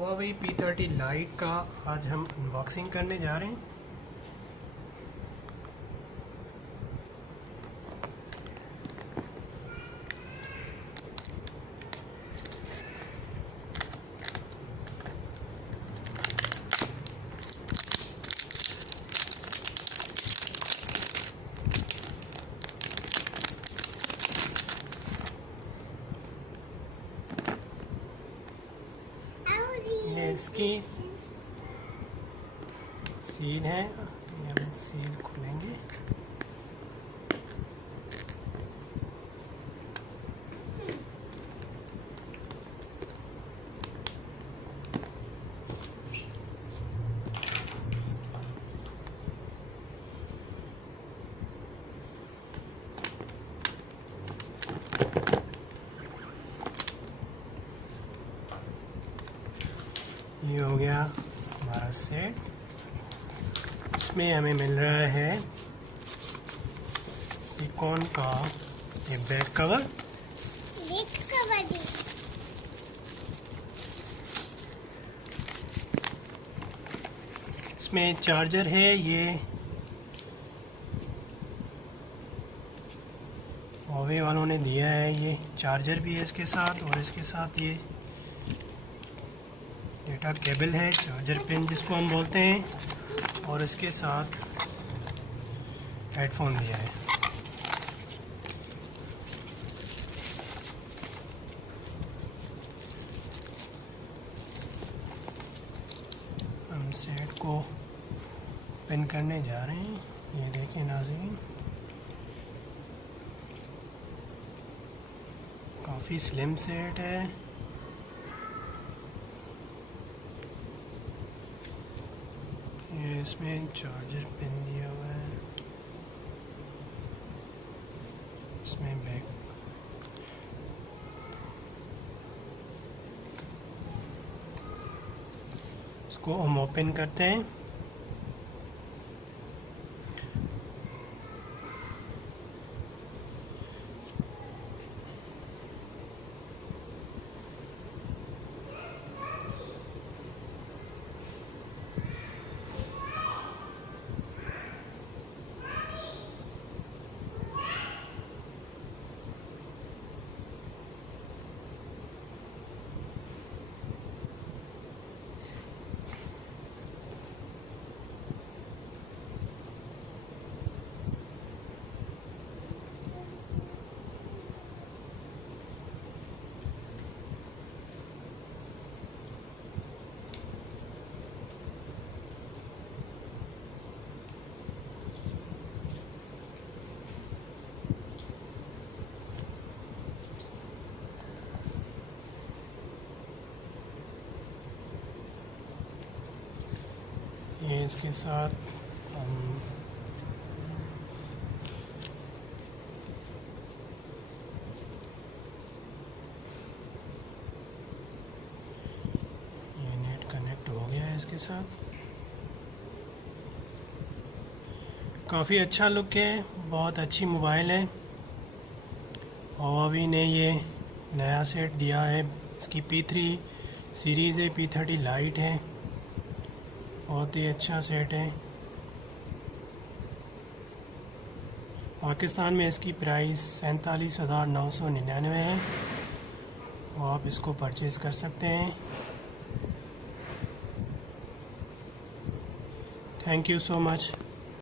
Huawei P30 lite का आज हम अनबॉक्सिंग करने जा रहे हैं। ये इसकी सील है, ये हम सील खोलेंगे। ये हो गया हमारा सेट। इसमें हमें मिल रहा है सिलिकॉन का ये बैक कवर, इसमें चार्जर है। ये Huawei वालों ने दिया है, ये चार्जर भी है इसके साथ, और इसके साथ ये डेटा केबल है, चार्जर पिन जिसको हम बोलते हैं, और इसके साथ हेडफोन दिया है। हम सेट को पिन करने जा रहे हैं। ये देखें नाज़रीन, काफ़ी स्लिम सेट है। ये इसमें चार्जर पिन दिया हुआ है, इसमें बैक इसको हम ओपन करते हैं। ये इसके साथ हम ये नेट कनेक्ट हो गया है इसके साथ। काफ़ी अच्छा लुक है, बहुत अच्छी मोबाइल है। Huawei ने ये नया सेट दिया है, इसकी P3 सीरीज़ है, P30 लाइट है, बहुत ही अच्छा सेट है। पाकिस्तान में इसकी प्राइस 47,999 है, और आप इसको परचेज़ कर सकते हैं। Thank you so much.